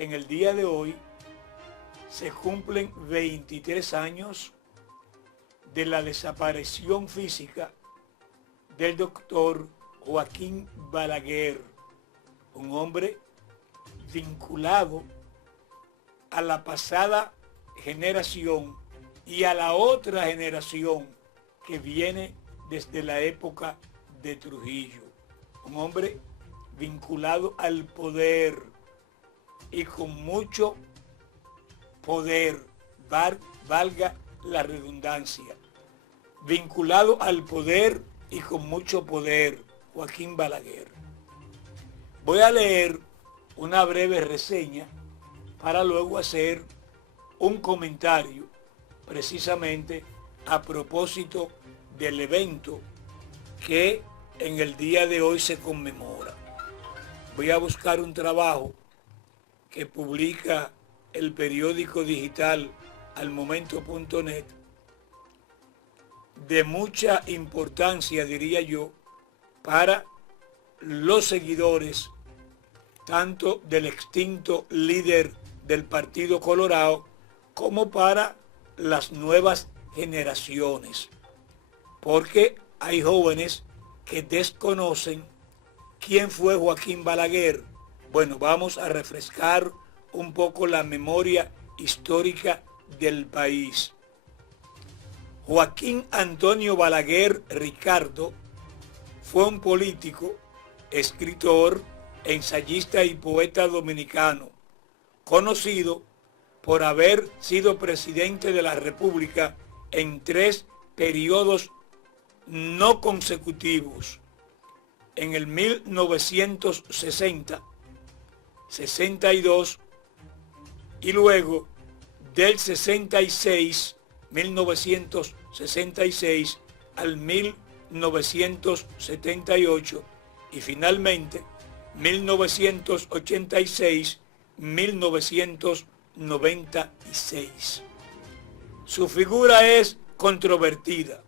que en el día de hoy se cumplen 23 años de la desaparición física del doctor Joaquín Balaguer, un hombre vinculado a la pasada generación y a la otra generación que viene desde la época de Trujillo. Un hombre vinculado al poder y con mucho poder, valga la redundancia. Vinculado al poder y con mucho poder, Joaquín Balaguer. Voy a leer una breve reseña para luego hacer un comentario precisamente a propósito del evento que en el día de hoy se conmemora. Voy a buscar un trabajo que publica el periódico digital almomento.net de mucha importancia, diría yo, para los seguidores tanto del extinto líder del Partido Colorado como para las nuevas generaciones, porque hay jóvenes que desconocen quién fue Joaquín Balaguer. Bueno, vamos a refrescar un poco la memoria histórica del país. Joaquín Antonio Balaguer Ricardo fue un político, escritor, ensayista y poeta dominicano, conocido por haber sido presidente de la República en 3 periodos no consecutivos, en el 1960, 62 y luego del 1966 al 1978 y finalmente 1986-1996. Su figura es controvertida,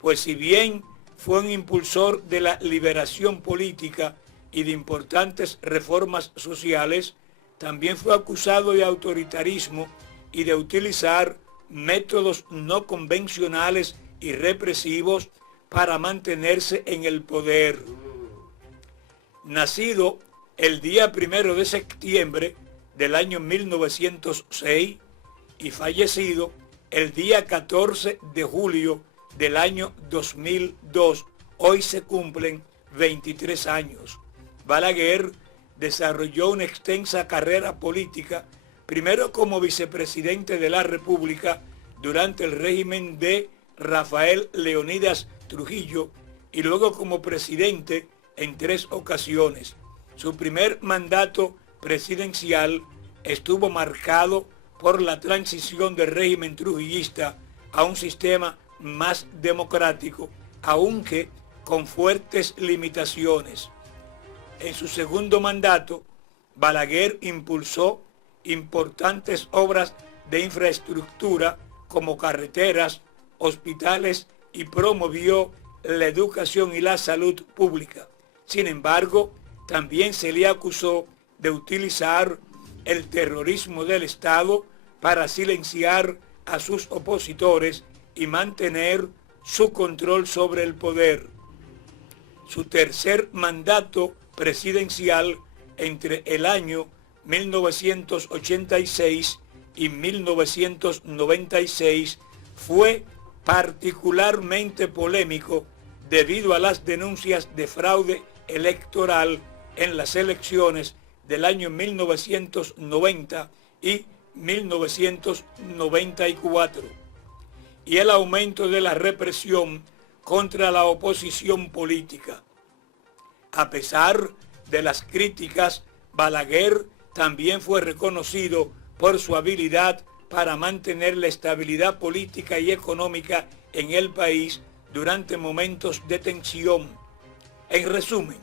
pues si bien fue un impulsor de la liberación política y de importantes reformas sociales, también fue acusado de autoritarismo y de utilizar métodos no convencionales y represivos para mantenerse en el poder. Nacido el día 1 de septiembre del año 1906 y fallecido el día 14 de julio del año 2002, hoy se cumplen 23 años. Balaguer desarrolló una extensa carrera política, primero como vicepresidente de la República durante el régimen de Rafael Leónidas Trujillo y luego como presidente en 3 ocasiones. Su primer mandato presidencial estuvo marcado por la transición del régimen trujillista a un sistema más democrático, aunque con fuertes limitaciones. En su segundo mandato, Balaguer impulsó importantes obras de infraestructura como carreteras, hospitales y promovió la educación y la salud pública. Sin embargo, también se le acusó de utilizar el terrorismo del Estado para silenciar a sus opositores y mantener su control sobre el poder. Su tercer mandato presidencial entre el año 1986 y 1996 fue particularmente polémico debido a las denuncias de fraude electoral en las elecciones del año 1990 y 1994 y el aumento de la represión contra la oposición política. A pesar de las críticas, Balaguer también fue reconocido por su habilidad para mantener la estabilidad política y económica en el país durante momentos de tensión. En resumen,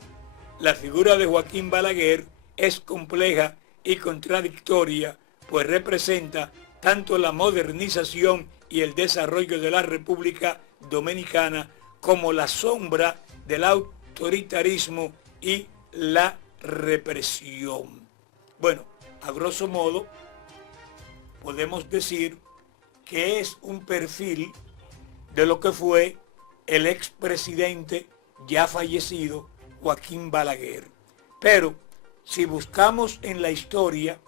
la figura de Joaquín Balaguer es compleja y contradictoria, pues representa tanto la modernización y el desarrollo de la República Dominicana como la sombra del autoritarismo y la represión. Bueno, A grosso modo, podemos decir que es un perfil de lo que fue el expresidente ya fallecido Joaquín Balaguer. Pero si buscamos en la historia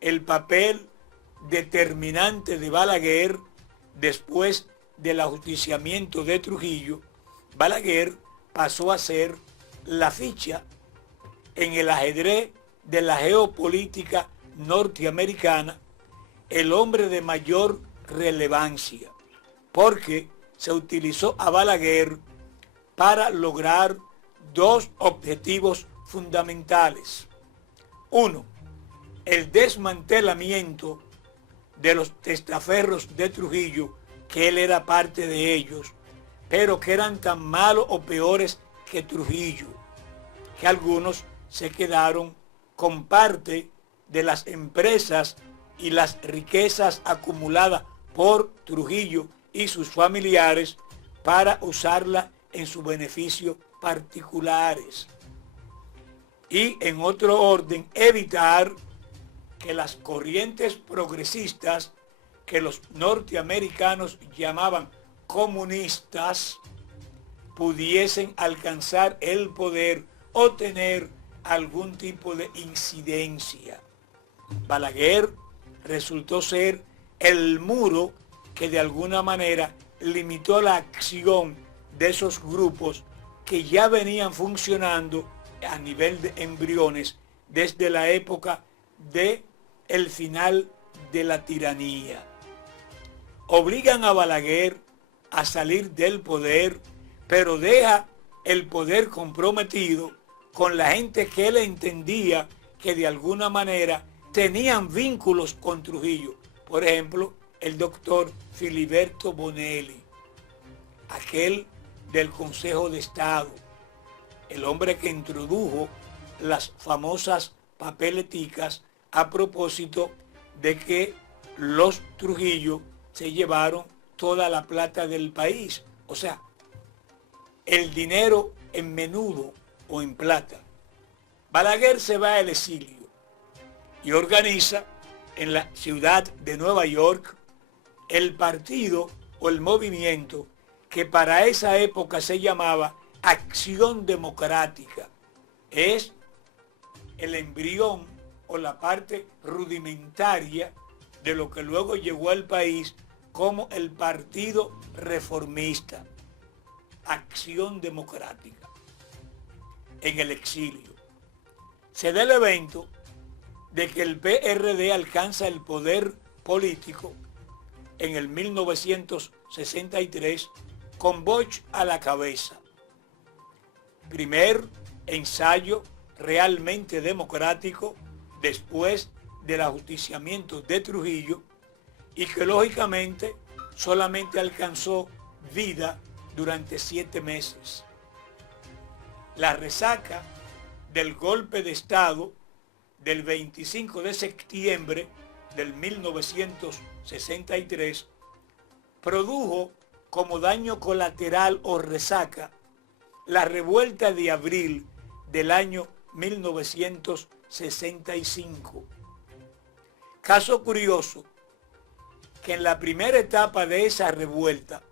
el papel determinante de Balaguer después del ajusticiamiento de Trujillo, Balaguer pasó a ser la ficha en el ajedrez de la geopolítica norteamericana, el hombre de mayor relevancia, porque se utilizó a Balaguer para lograr dos objetivos fundamentales. Uno, el desmantelamiento de los testaferros de Trujillo, que él era parte de ellos, pero que eran tan malos o peores que Trujillo, que algunos se quedaron con parte de las empresas y las riquezas acumuladas por Trujillo y sus familiares para usarla en sus beneficios particulares. Y en otro orden, evitar que las corrientes progresistas que los norteamericanos llamaban comunistas pudiesen alcanzar el poder o tener algún tipo de incidencia. Balaguer resultó ser el muro que de alguna manera limitó la acción de esos grupos que ya venían funcionando a nivel de embriones desde la época de el final de la tiranía. Obligan a Balaguer a salir del poder, pero deja el poder comprometido con la gente que él entendía que de alguna manera tenían vínculos con Trujillo. Por ejemplo, el doctor Filiberto Bonelli, aquel del Consejo de Estado, el hombre que introdujo las famosas papeleticas a propósito de que los Trujillo se llevaron toda la plata del país, o sea, el dinero en menudo o en plata. Balaguer se va al exilio y organiza en la ciudad de Nueva York el partido o el movimiento que para esa época se llamaba Acción Democrática. Es el embrión o la parte rudimentaria de lo que luego llegó al país como el Partido Reformista. Acción Democrática. En el exilio. Se da el evento de que el PRD alcanza el poder político en el 1963 con Bosch a la cabeza. Primer ensayo realmente democrático después del ajusticiamiento de Trujillo y que lógicamente solamente alcanzó vida durante 7 meses. La resaca del golpe de Estado del 25 de septiembre del 1963 produjo como daño colateral o resaca la revuelta de abril del año 1965. Caso curioso, que en la primera etapa de esa revuelta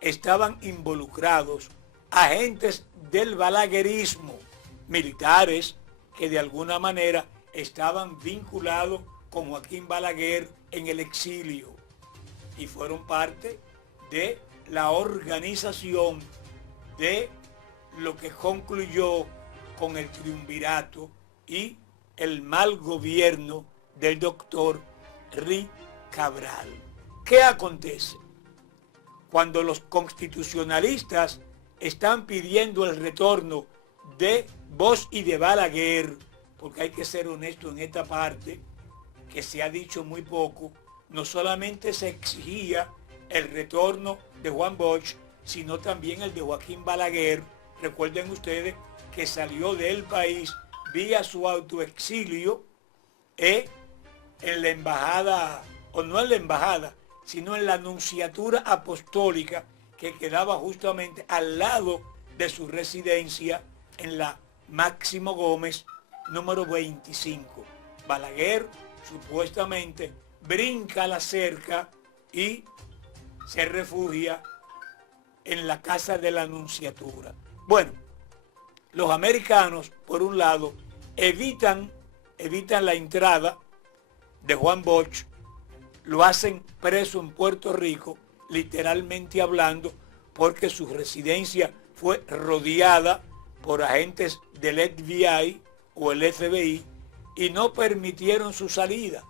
estaban involucrados agentes del balaguerismo, militares que de alguna manera estaban vinculados con Joaquín Balaguer en el exilio y fueron parte de la organización de lo que concluyó con el triunvirato y el mal gobierno del doctor Ri Cabral. ¿Qué acontece? Cuando los constitucionalistas están pidiendo el retorno de Bosch y de Balaguer, porque hay que ser honesto en esta parte, que se ha dicho muy poco, no solamente se exigía el retorno de Juan Bosch, sino también el de Joaquín Balaguer. Recuerden ustedes que salió del país vía su autoexilio en la embajada, o no en la embajada, sino en la nunciatura apostólica que quedaba justamente al lado de su residencia en la Máximo Gómez, número 25. Balaguer supuestamente brinca la cerca y se refugia en la casa de la Nunciatura. Bueno, los americanos, por un lado, evitan la entrada de Juan Bosch, lo hacen preso en Puerto Rico, literalmente hablando, porque su residencia fue rodeada por agentes del FBI o el FBI y no permitieron su salida.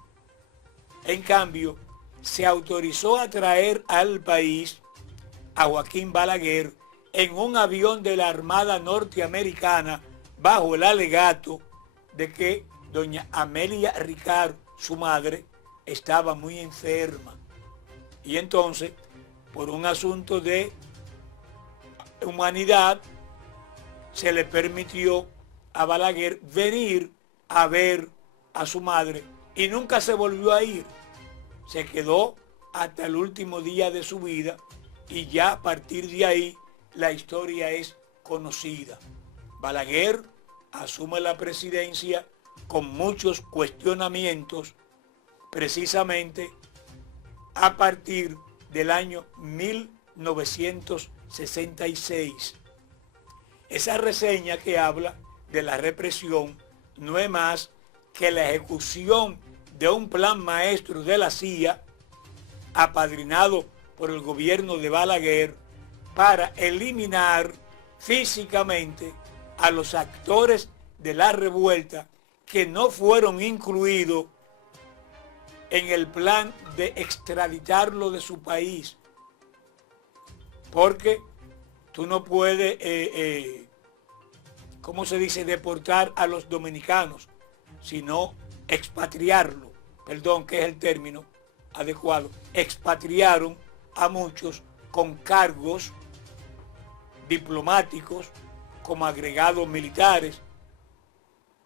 En cambio, se autorizó a traer al país a Joaquín Balaguer en un avión de la Armada Norteamericana bajo el alegato de que doña Amelia Ricard, su madre, estaba muy enferma. Y entonces, por un asunto de humanidad, se le permitió a Balaguer venir a ver a su madre y nunca se volvió a ir. Se quedó hasta el último día de su vida y ya a partir de ahí la historia es conocida. Balaguer asume la presidencia con muchos cuestionamientos precisamente a partir del año 1966. Esa reseña que habla de la represión no es más que la ejecución de un plan maestro de la CIA apadrinado por el gobierno de Balaguer para eliminar físicamente a los actores de la revuelta que no fueron incluidos en el plan de extraditarlo de su país. Porque tú no puedes, ¿cómo se dice?, deportar a los dominicanos, sino expatriarlo, perdón, que es el término adecuado. Expatriaron a muchos con cargos diplomáticos, como agregados militares.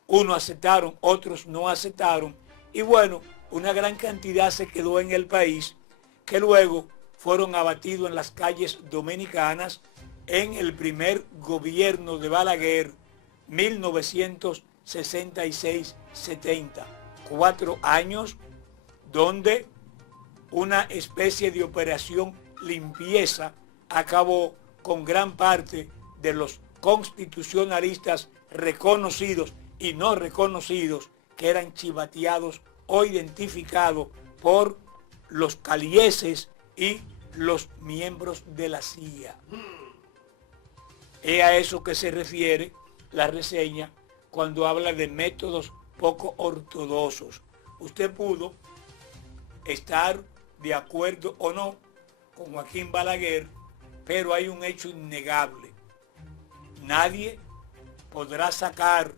Unos aceptaron, otros no aceptaron. Y bueno, una gran cantidad se quedó en el país, que luego fueron abatidos en las calles dominicanas en el primer gobierno de Balaguer, 1966-70. 4 años donde una especie de operación limpieza acabó con gran parte de los constitucionalistas reconocidos y no reconocidos que eran chivateados o identificados por los calieses y los miembros de la CIA. Es a eso que se refiere la reseña cuando habla de métodos poco ortodoxos. Usted pudo estar de acuerdo o no con Joaquín Balaguer, pero hay un hecho innegable. Nadie podrá sacar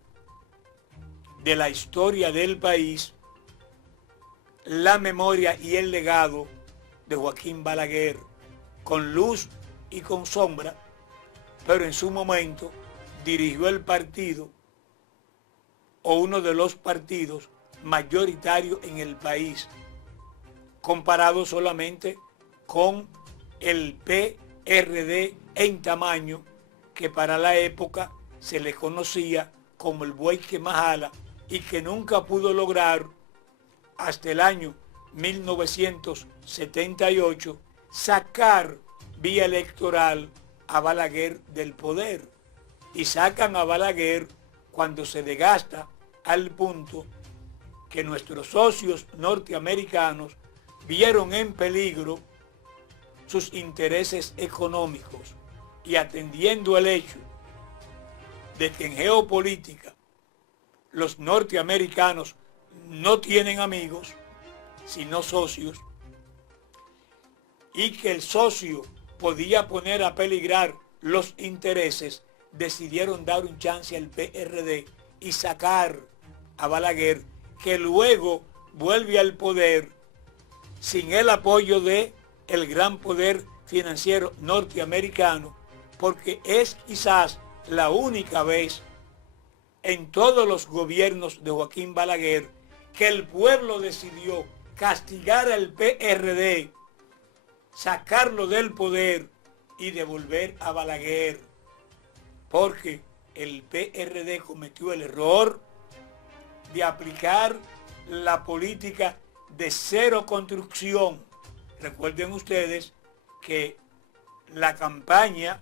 de la historia del país la memoria y el legado de Joaquín Balaguer, con luz y con sombra, pero en su momento dirigió el partido o uno de los partidos mayoritarios en el país, comparado solamente con el PRD en tamaño, que para la época se le conocía como el buey que más jala y que nunca pudo lograr hasta el año 1978 sacar vía electoral a Balaguer del poder. Y sacan a Balaguer cuando se desgasta al punto que nuestros socios norteamericanos vieron en peligro sus intereses económicos, y atendiendo el hecho de que en geopolítica los norteamericanos no tienen amigos, sino socios, y que el socio podía poner a peligrar los intereses, decidieron dar un chance al PRD y sacar a Balaguer, que luego vuelve al poder sin el apoyo de el gran poder financiero norteamericano, porque es quizás la única vez en todos los gobiernos de Joaquín Balaguer que el pueblo decidió castigar al PRD, sacarlo del poder y devolver a Balaguer, porque el PRD cometió el error de aplicar la política de cero construcción. Recuerden ustedes que la campaña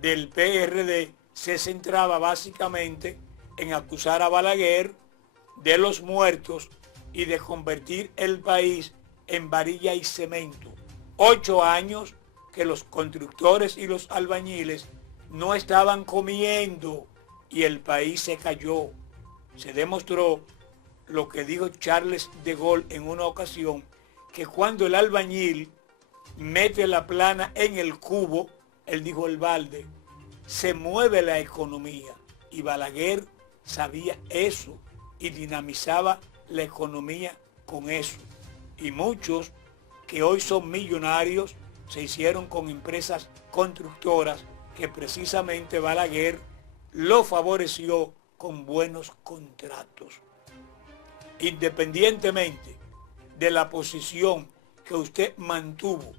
del PRD se centraba básicamente en acusar a Balaguer de los muertos y de convertir el país en varilla y cemento. 8 años que los constructores y los albañiles no estaban comiendo y el país se cayó. Se demostró lo que dijo Charles de Gaulle en una ocasión, que cuando el albañil mete la plana en el cubo, él dijo el balde, se mueve la economía. Y Balaguer sabía eso y dinamizaba la economía con eso. Y muchos que hoy son millonarios se hicieron con empresas constructoras que precisamente Balaguer lo favoreció con buenos contratos. Independientemente de la posición que usted mantuvo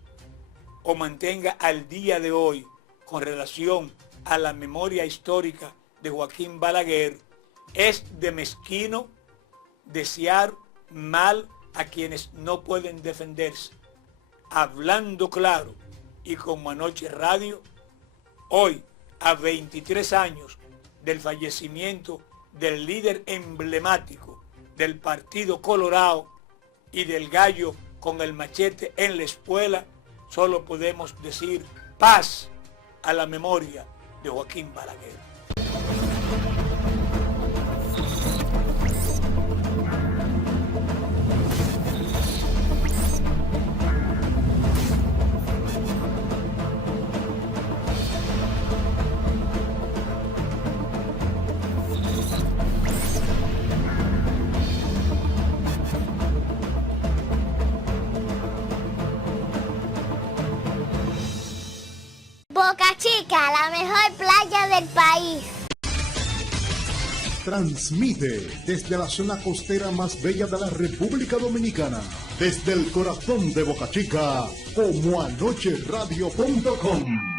o mantenga al día de hoy con relación a la memoria histórica de Joaquín Balaguer, es de mezquino desear mal a quienes no pueden defenderse. Hablando claro y como Anoche Radio, hoy a 23 años del fallecimiento del líder emblemático del Partido Colorado y del gallo con el machete en la espuela, solo podemos decir paz a la memoria de Joaquín Balaguer. Boca Chica, la mejor playa del país. Transmite desde la zona costera más bella de la República Dominicana, desde el corazón de Boca Chica, como anocheradio.com.